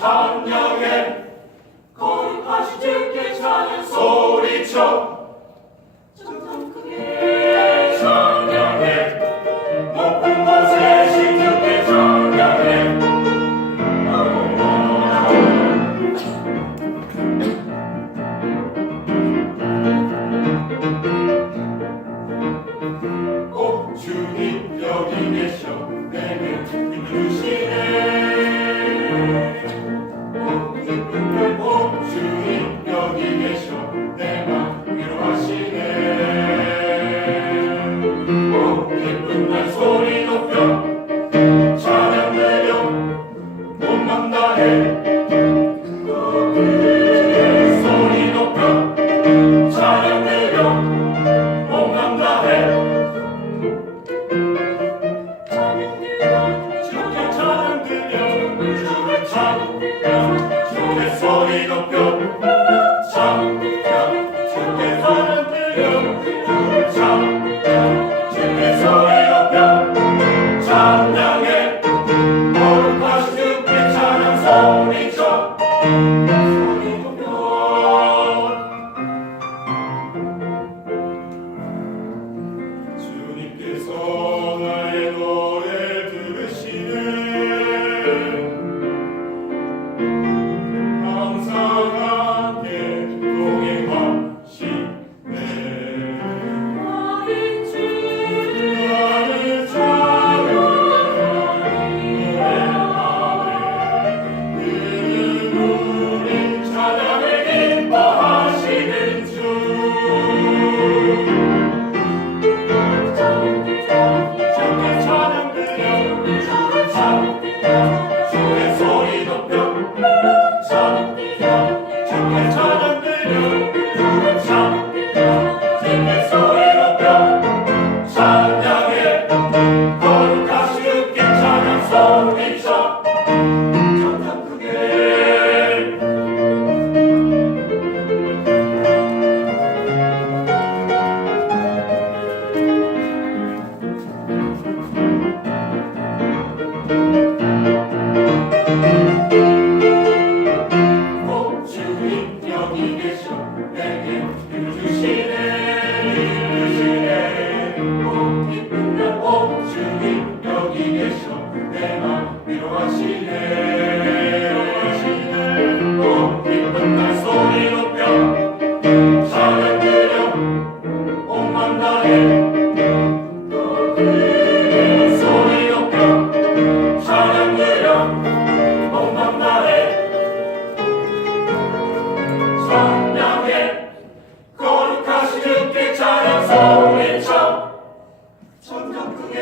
찬양해 거룩하신 주께 찬양 소리쳐 점점 크게 찬양해 높은 곳에 신 주께 찬양해 오 주님 여기 계셔 내게 힘을 주시네 오 주님 여기 계셔 내 맘 위로하시네 오 기쁜 날 소리 높여 찬양 들려 몸만 다해 소리 높여 찬양 들려 몸만 다해 주께 찬양 들려 주를 찬양 주께 소리 높여 찬양 주께 찬양 들려 주를 찬양 주께 소리 높여 찬양해 거룩하신 주께 찬양 소리쳐 소리 높여 주님께서 나의 노래 들으시네 항상 함께 동행하시네 나는 찬양하네 그는 우리 찬양에 기뻐하시는 주 주께 찬양 들려 주를 찬양 주의 소리 높여 찬양 주께 찬양 들려 주를 찬양 주께 소리 높여 찬양해 거룩하신 주께 찬양 소리쳐 천장 크게 오 주님 여기 계셔 내게 힘을 주시네 오 기쁜 날 오 주님 여기 계셔 내 맘 위로하시네 오 기쁜 날 소리 높여 찬양 들려 몸만 다해 소리 높여 찬양 들려 몸만 다해 찬양해 거룩하신 주께 찬양 소리쳐 천장 크게